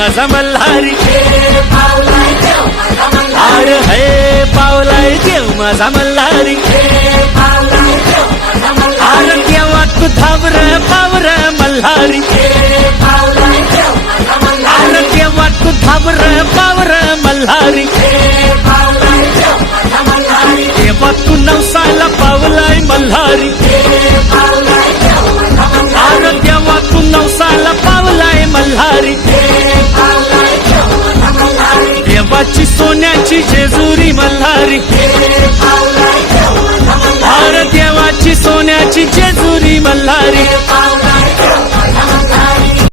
माझा मल्हारी. अरे हे पावलाय देव माझा मल्हारी. अरे देवा तू थांबर पावरा? देवाची सोन्याची जेजुरी मल्हारी. आर देवाची सोन्याची जेजुरी मल्हारी.